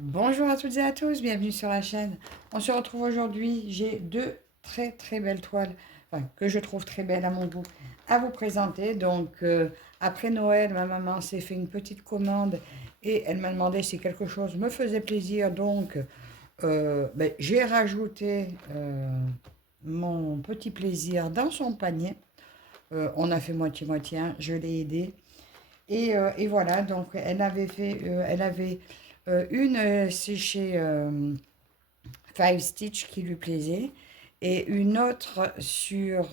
Bonjour à toutes et à tous, bienvenue sur la chaîne. On se retrouve aujourd'hui, j'ai deux très belles toiles, enfin, que je trouve très belles à mon goût, à vous présenter. Donc après Noël, ma maman s'est fait une petite commande et elle m'a demandé si quelque chose me faisait plaisir. Donc j'ai rajouté mon petit plaisir dans son panier. On a fait moitié-moitié, hein, je l'ai aidé. Et voilà, donc elle avait une séchée Five Stitch qui lui plaisait et une autre sur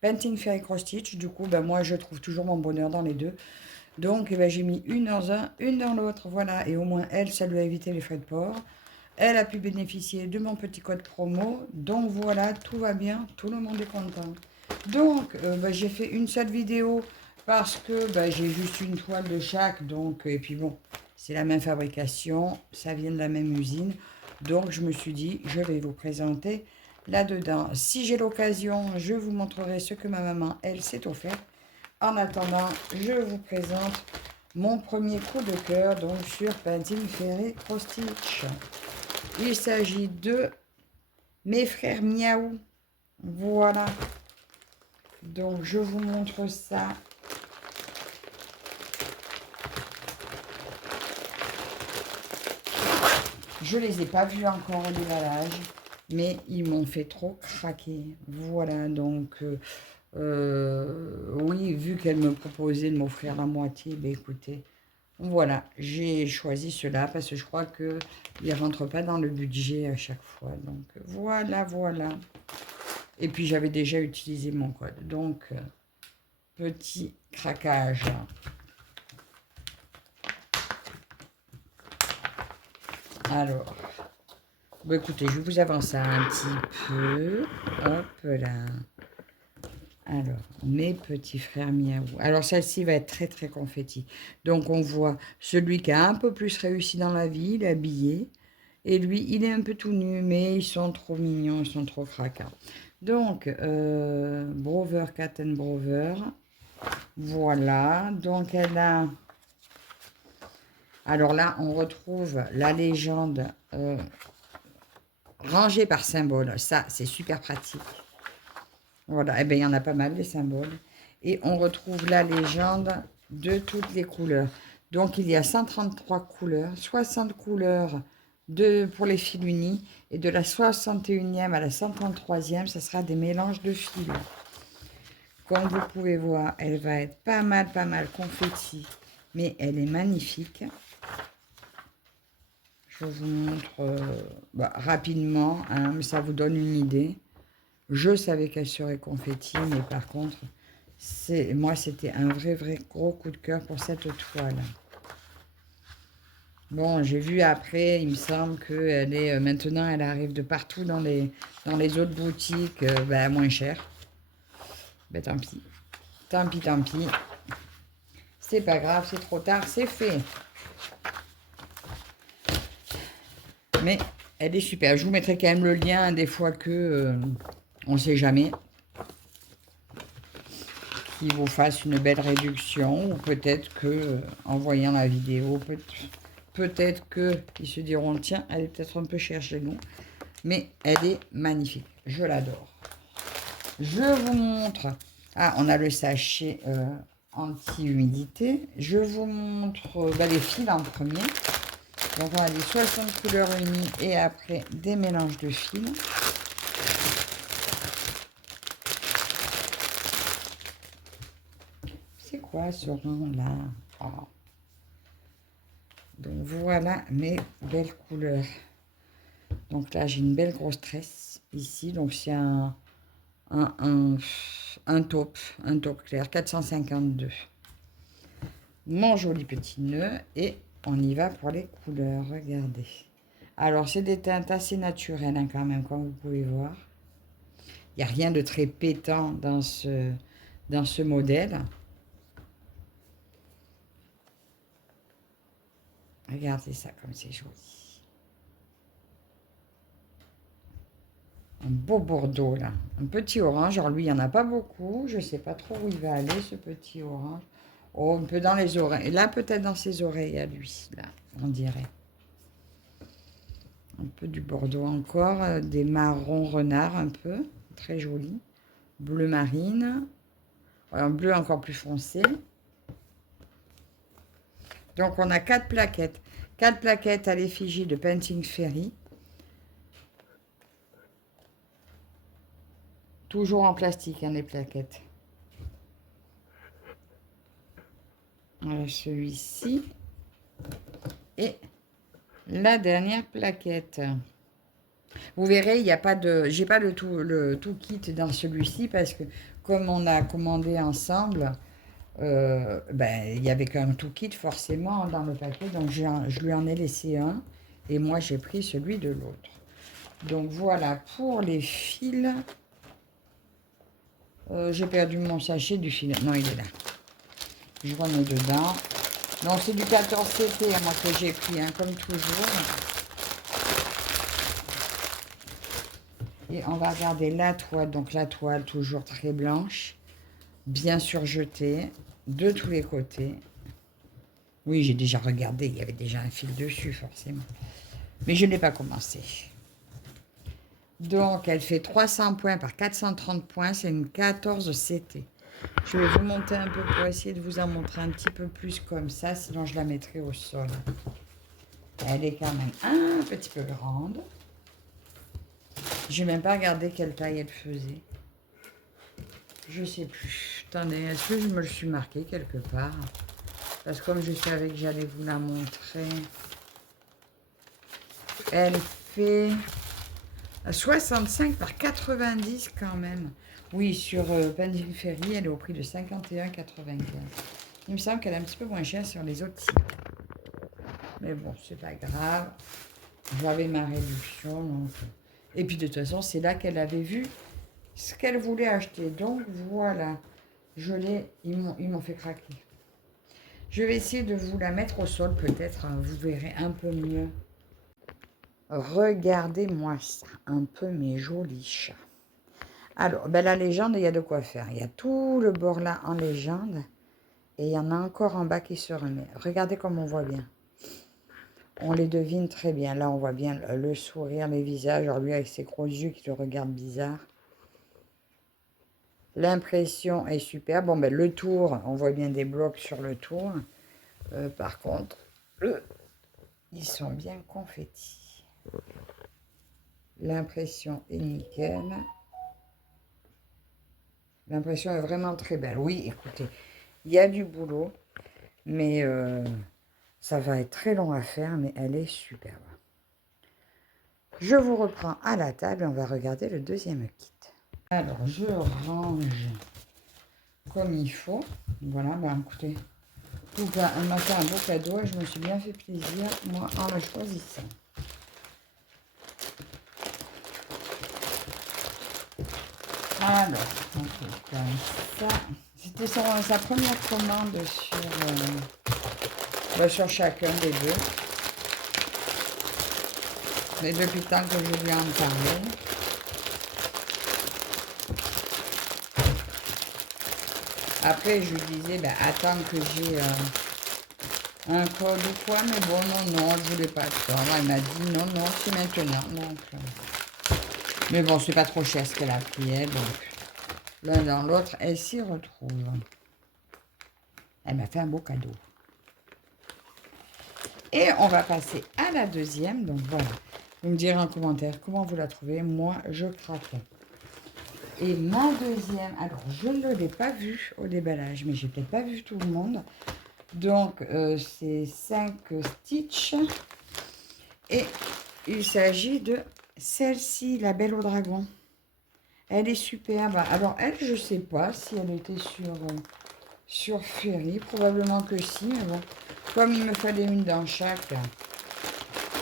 Painting Fairy Cross Stitch. Du coup, ben, moi, je trouve toujours mon bonheur dans les deux. Donc, eh ben, j'ai mis une dans un, une dans l'autre. Voilà, et au moins, elle, ça lui a évité les frais de port. Elle a pu bénéficier de mon petit code promo. Donc, voilà, tout va bien, tout le monde est content. Donc, ben, j'ai fait une seule vidéo parce que ben, j'ai juste une toile de chaque. Donc, et puis bon, c'est la même fabrication, ça vient de la même usine. Donc, je me suis dit, je vais vous présenter là-dedans. Si j'ai l'occasion, je vous montrerai ce que ma maman, elle, s'est offert. En attendant, je vous présente mon premier coup de cœur donc sur Painting Fairy Cross Stitch. Il s'agit de mes frères Miaou. Voilà. Donc je vous montre ça. Je les ai pas vus encore au déballage, mais ils m'ont fait trop craquer. Voilà, donc oui, vu qu'elle me proposait de m'offrir la moitié, ben écoutez, voilà, j'ai choisi cela parce que je crois qu'il ne rentre pas dans le budget à chaque fois. Donc voilà. Et puis j'avais déjà utilisé mon code. Donc petit craquage. Alors, bon, écoutez, je vous avance ça un petit peu. Hop là. Alors, mes petits frères miaou. Alors, celle-ci va être très confetti. Donc, on voit celui qui a un peu plus réussi dans la vie, il est habillé. Et lui, il est un peu tout nu, mais ils sont trop mignons, ils sont trop craquants. Donc, Brover, Cat and Brover. Voilà. Donc, elle a... Alors là, on retrouve la légende rangée par symbole. Ça, c'est super pratique. Voilà, et bien il y en a pas mal, les symboles. Et on retrouve la légende de toutes les couleurs. Donc il y a 133 couleurs, 60 couleurs pour les fils unis. Et de la 61e à la 133e, ça sera des mélanges de fils. Comme vous pouvez voir, elle va être pas mal confetti. Mais elle est magnifique. Je vous montre rapidement, hein, mais ça vous donne une idée. Je savais qu'elle serait confetti, mais par contre, moi, c'était un vrai gros coup de cœur pour cette toile. Bon, j'ai vu après, il me semble qu'elle est maintenant, elle arrive de partout dans les autres boutiques, moins chères. Ben, tant pis. Tant pis. C'est pas grave, c'est trop tard, c'est fait. Mais elle est super. Je vous mettrai quand même le lien des fois que on ne sait jamais. Qu'il vous fasse une belle réduction, ou peut-être que en voyant la vidéo, peut-être qu'ils se diront tiens, elle est peut-être un peu chère chez nous, mais elle est magnifique, je l'adore. Je vous montre, on a le sachet anti-humidité. Je vous montre les fils en premier. Donc on a les 60 couleurs unies et après des mélanges de fils. C'est quoi ce rond là? Oh. Donc voilà mes belles couleurs. Donc là j'ai une belle grosse tresse ici. Donc c'est un taupe clair, 452. Mon joli petit nœud et on y va pour les couleurs, regardez. Alors c'est des teintes assez naturelles hein, quand même, comme vous pouvez voir. Il n'y a rien de très pétant dans ce modèle. Regardez ça comme c'est joli. Un beau bordeaux là. Un petit orange. Alors lui, il n'y en a pas beaucoup. Je ne sais pas trop où il va aller ce petit orange. Oh, un peu dans les oreilles. Là, peut-être dans ses oreilles à lui, là, on dirait. Un peu du bordeaux encore, des marrons renards un peu, très joli. Bleu marine, un bleu encore plus foncé. Donc on a 4 plaquettes. 4 plaquettes à l'effigie de Painting Fairy. Toujours en plastique, hein, les plaquettes. Voilà celui-ci. Et la dernière plaquette. Vous verrez, il n'y a pas de, j'ai pas le tout kit dans celui-ci parce que comme on a commandé ensemble, ben, il y avait qu'un tout kit forcément dans le paquet, donc je lui en ai laissé un et moi j'ai pris celui de l'autre. Donc voilà pour les fils. J'ai perdu mon sachet du fil. Non, il est là. Je remets dedans. Donc c'est du 14 CP moi que j'ai pris, hein, comme toujours. Et on va regarder la toile. Donc la toile toujours très blanche, bien surjetée, de tous les côtés. Oui, j'ai déjà regardé, il y avait déjà un fil dessus forcément. Mais je n'ai pas commencé. Donc elle fait 300 points par 430 points, c'est une 14 CT. Je vais vous monter un peu pour essayer de vous en montrer un petit peu plus comme ça, sinon je la mettrai au sol. Elle est quand même un petit peu grande. Je n'ai même pas regardé quelle taille elle faisait. Je sais plus. Attendez, est-ce que je me le suis marqué quelque part? Parce que comme je savais que j'allais vous la montrer. Elle fait 65 par 90 quand même. Oui, sur Painting Fairy, elle est au prix de 51,95. Il me semble qu'elle est un petit peu moins chère sur les autres sites. Mais bon, c'est pas grave. J'avais ma réduction. Donc... Et puis de toute façon, c'est là qu'elle avait vu ce qu'elle voulait acheter. Donc voilà, je l'ai, ils m'ont fait craquer. Je vais essayer de vous la mettre au sol peut-être, hein, vous verrez un peu mieux. Regardez-moi ça, un peu mes jolis chats. Alors, ben la légende, il y a de quoi faire. Il y a tout le bord là en légende. Et il y en a encore en bas qui se remet. Regardez comme on voit bien. On les devine très bien. Là, on voit bien le sourire, les visages. Alors lui, avec ses gros yeux qui le regardent bizarre. L'impression est super. Bon, ben le tour, on voit bien des blocs sur le tour. Par contre, ils sont bien confettis. L'impression est nickel. L'impression est vraiment très belle. Oui, écoutez, il y a du boulot, mais ça va être très long à faire, mais elle est superbe. Je vous reprends à la table et on va regarder le deuxième kit. Alors, je range comme il faut. Voilà, ben écoutez, tout cas, on m'a fait un beau cadeau et je me suis bien fait plaisir, moi, en le choisissant. Alors, on fait comme ça. C'était sa première commande sur chacun des deux. Mais depuis le temps que je lui en parlais. Après, je lui disais, ben, attends que j'ai un code ou quoi. Mais bon, non, je voulais pas attendre. Elle m'a dit, non, c'est maintenant. Donc, mais bon, c'est pas trop cher ce qu'elle a pris, elle. Donc, l'un dans l'autre, elle s'y retrouve. Elle m'a fait un beau cadeau. Et on va passer à la deuxième. Donc, voilà. Vous me direz en commentaire comment vous la trouvez. Moi, je craque. Et ma deuxième, alors je ne l'ai pas vue au déballage, mais j'ai peut-être pas vu tout le monde. Donc, c'est 5 Stitch. Et il s'agit de celle-ci, la Belle au Dragon. Elle est superbe. Alors, elle, je ne sais pas si elle était sur Ferry. Probablement que si, mais bon. Comme il me fallait une dans chaque,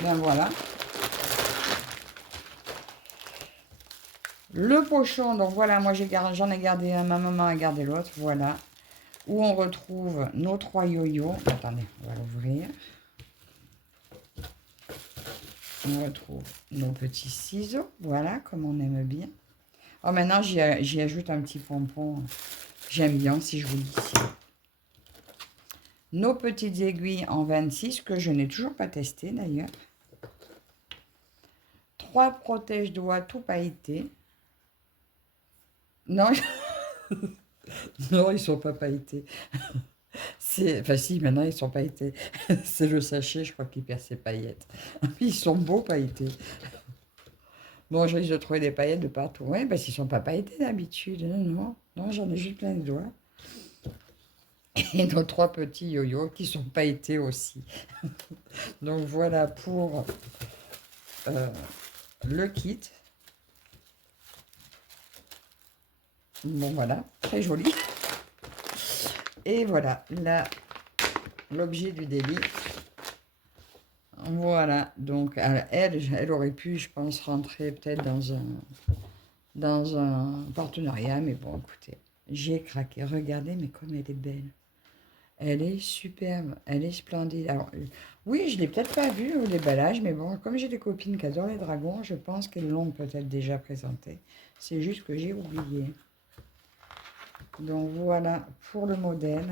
ben voilà. Le pochon, donc voilà, moi j'en ai gardé un, ma maman a gardé l'autre, voilà. Où on retrouve nos 3 yo-yo. Attendez, on va l'ouvrir. On retrouve nos petits ciseaux, voilà, comme on aime bien. Oh, maintenant j'y ajoute un petit pompon. J'aime bien si je vous dis ici. Nos petites aiguilles en 26 que je n'ai toujours pas testé d'ailleurs. 3 protège-doigts tout pailletés. Non, non, ils sont pas pailletés. Enfin si, maintenant ils sont pailletés. C'est le sachet, je crois, qui perd ses paillettes. Ils sont beaux pailletés. Bon, je risque de trouver des paillettes de partout. Oui, parce qu'ils sont pas pailletés d'habitude. Non, non, non, j'en ai juste plein les doigts. Et nos 3 petits yo-yo qui sont pailletés aussi. Donc voilà pour le kit. Bon voilà, très joli. Et voilà, là, l'objet du délit. Voilà, donc elle aurait pu, je pense, rentrer peut-être dans un partenariat. Mais bon, écoutez, j'ai craqué. Regardez, mais comme elle est belle. Elle est superbe, elle est splendide. Alors, oui, je ne l'ai peut-être pas vue au déballage, mais bon, comme j'ai des copines qui adorent les dragons, je pense qu'elles l'ont peut-être déjà présenté. C'est juste que j'ai oublié. Donc voilà pour le modèle.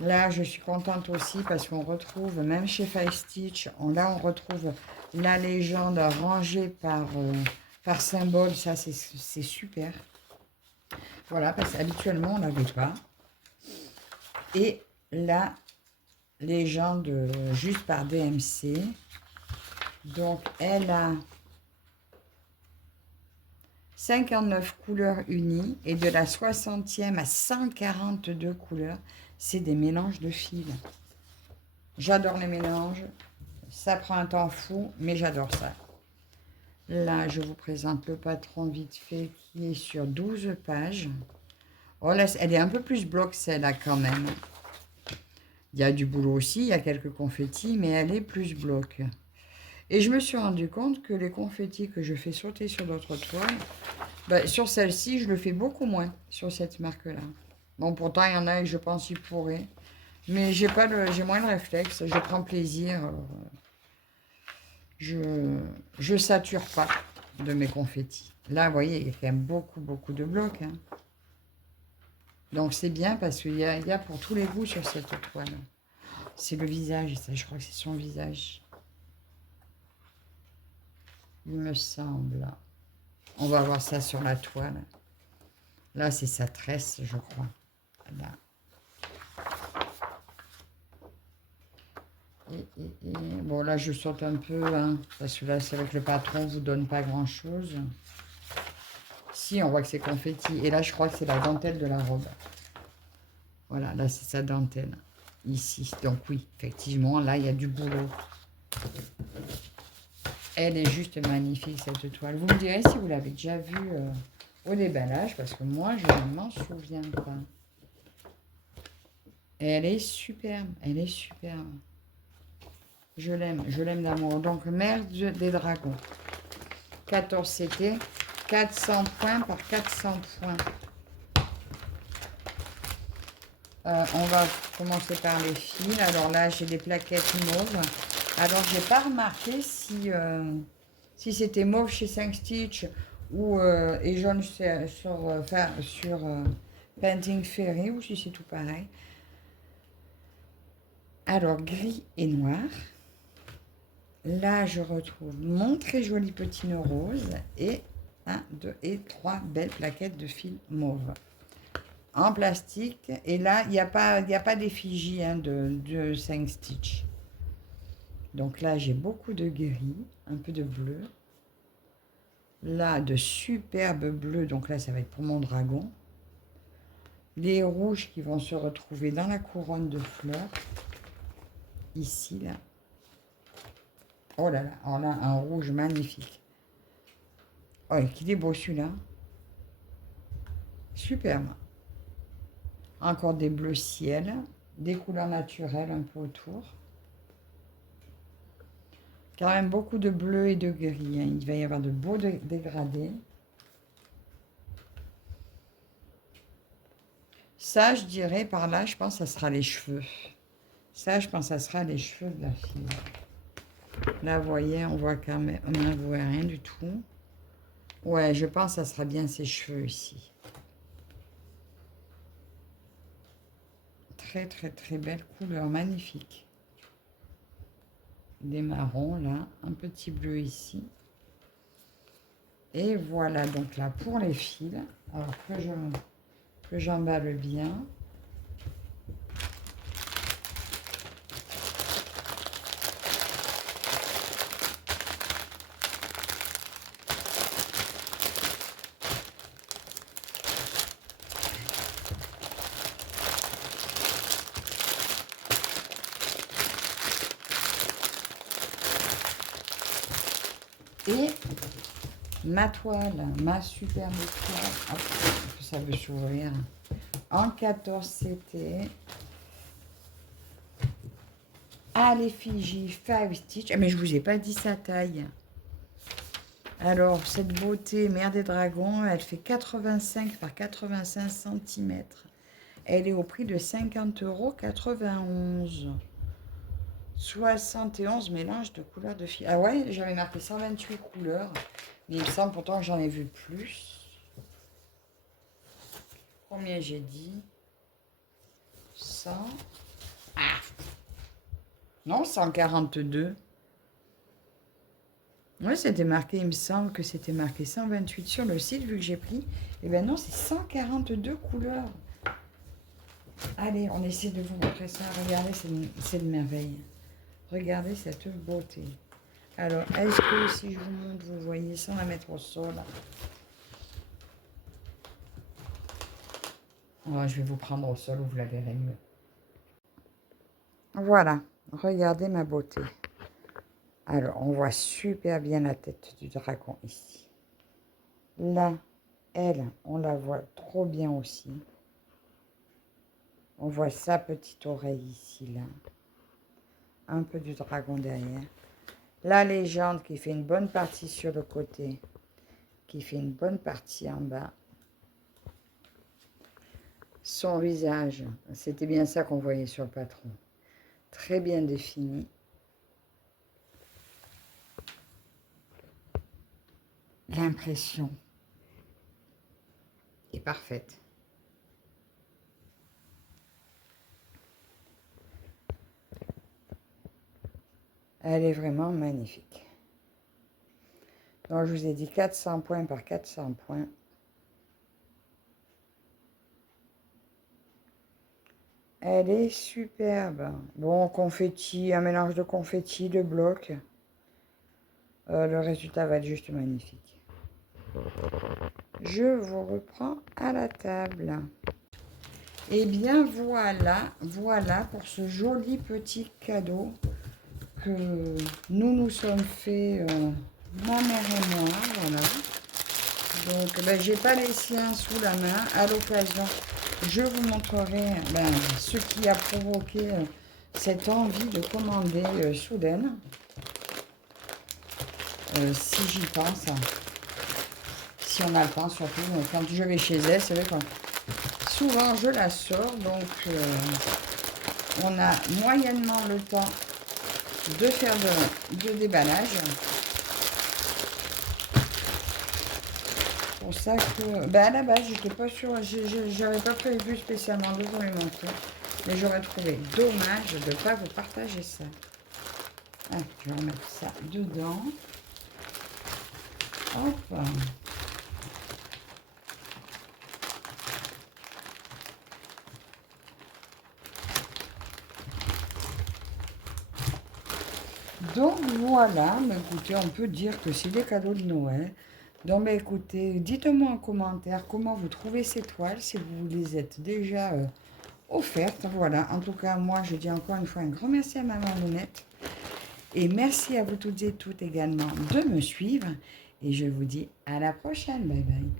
Là, je suis contente aussi parce qu'on retrouve, même chez Five Stitch, là on retrouve la légende rangée par symbole. Ça, c'est super. Voilà, parce qu'habituellement, on n'avait pas. Et la légende juste par DMC. Donc, elle a 59 couleurs unies et de la 60e à 142 couleurs, c'est des mélanges de fils. J'adore les mélanges. Ça prend un temps fou, mais j'adore ça. Là, je vous présente le patron vite fait qui est sur 12 pages. Oh là, elle est un peu plus bloc celle-là quand même. Il y a du boulot aussi, il y a quelques confettis, mais elle est plus bloc. Et je me suis rendu compte que les confettis que je fais sauter sur d'autres toiles, sur celle-ci, je le fais beaucoup moins sur cette marque-là. Bon, pourtant, il y en a et je pense qu'ils pourraient. Mais j'ai moins le réflexe, je prends plaisir. Je sature pas de mes confettis. Là, vous voyez, il y a quand même beaucoup de blocs. Hein. Donc, c'est bien parce qu'il y a pour tous les goûts sur cette toile. C'est le visage, ça, je crois que c'est son visage. Il me semble. On va voir ça sur la toile. Là, c'est sa tresse, je crois. Là. Bon, là, je saute un peu, hein, parce que là, c'est vrai que le patron ne vous donne pas grand-chose. Si, on voit que c'est confetti. Et là, je crois que c'est la dentelle de la robe. Voilà, là, c'est sa dentelle. Ici. Donc, oui, effectivement, là, il y a du boulot. Elle est juste magnifique, cette toile. Vous me direz si vous l'avez déjà vue au déballage, parce que moi, je ne m'en souviens pas. Et elle est superbe. Elle est superbe. Je l'aime d'amour. Donc, mère des dragons. 14 CT, 400 points par 400 points. On va commencer par les fils. Alors là, j'ai des plaquettes mauves. Alors, j'ai pas remarqué si c'était mauve chez 5 Stitch ou et jaune sur Painting Fairy ou si c'est tout pareil. Alors, gris et noir. Là, je retrouve mon très joli petit nœud rose et 1, 2 et 3 belles plaquettes de fil mauve en plastique. Et là, il n'y a pas d'effigie hein, de 5 Stitch. Donc là, j'ai beaucoup de gris, un peu de bleu. Là, de superbes bleus. Donc là, ça va être pour mon dragon. Les rouges qui vont se retrouver dans la couronne de fleurs. Ici, là. Oh là là, on a un rouge magnifique. Oh, qu'il est beau celui-là. Superbe. Encore des bleus ciel, des couleurs naturelles un peu autour. Quand même beaucoup de bleu et de gris. Hein. Il va y avoir de beaux dégradés. Ça, je dirais par là, je pense que ça sera les cheveux. Ça, je pense que ça sera les cheveux de la fille. Là, vous voyez, on voit quand même, on ne voit rien du tout. Ouais, je pense que ça sera bien ses cheveux ici. très très très belle couleur, magnifique. Des marrons là, un petit bleu ici. Et voilà donc là pour les fils. Alors que j'emballe bien. Et ma toile, ma superbe toile, hop, ça veut s'ouvrir. En 14, c'était à l'effigie 5 stitch. Mais je vous ai pas dit sa taille. Alors, cette beauté, Mère des Dragons, elle fait 85 par 85 cm. Elle est au prix de 50,91 €. 71 mélanges de couleurs de fil. Ah ouais, j'avais marqué 128 couleurs. Mais il me semble pourtant que j'en ai vu plus. Combien j'ai dit 100. Ah non, 142. Oui, c'était marqué, il me semble que c'était marqué 128 sur le site, vu que j'ai pris. Eh bien non, c'est 142 couleurs. Allez, on essaie de vous montrer ça. Regardez, c'est de merveille. Regardez cette beauté. Alors, est-ce que si je vous montre, vous voyez sans la mettre au sol? Oh, je vais vous prendre au sol, vous la verrez mieux. Voilà, regardez ma beauté. Alors, on voit super bien la tête du dragon ici. Là, elle, on la voit trop bien aussi. On voit sa petite oreille ici, là. Un peu du dragon derrière. La légende qui fait une bonne partie sur le côté. Qui fait une bonne partie en bas. Son visage, c'était bien ça qu'on voyait sur le patron. Très bien défini. L'impression est parfaite. Elle est vraiment magnifique. Donc, je vous ai dit 400 points par 400 points. Elle est superbe. Bon, confetti, un mélange de confetti, de blocs. Le résultat va être juste magnifique. Je vous reprends à la table. Et bien voilà, voilà pour ce joli petit cadeau que nous sommes fait, ma mère et moi, voilà. Donc, ben, j'ai pas les siens sous la main. À l'occasion, je vous montrerai ce qui a provoqué cette envie de commander soudaine. Si j'y pense, si on a le temps, surtout quand je vais chez elle, c'est vrai que souvent je la sors, donc on a moyennement le temps de faire de déballage. Pour ça que, ben à la base, j'étais pas sûre, j'avais pas prévu spécialement de vous les montrer, mais j'aurais trouvé dommage de ne pas vous partager ça. Ah, je vais remettre ça dedans. Hop. Donc voilà, mais écoutez, on peut dire que c'est des cadeaux de Noël. Donc bah, écoutez, dites-moi en commentaire comment vous trouvez ces toiles, si vous les êtes déjà offertes. Voilà, en tout cas, moi je dis encore une fois un grand merci à Maman Mounette. Et merci à vous toutes et toutes également de me suivre. Et je vous dis à la prochaine. Bye bye.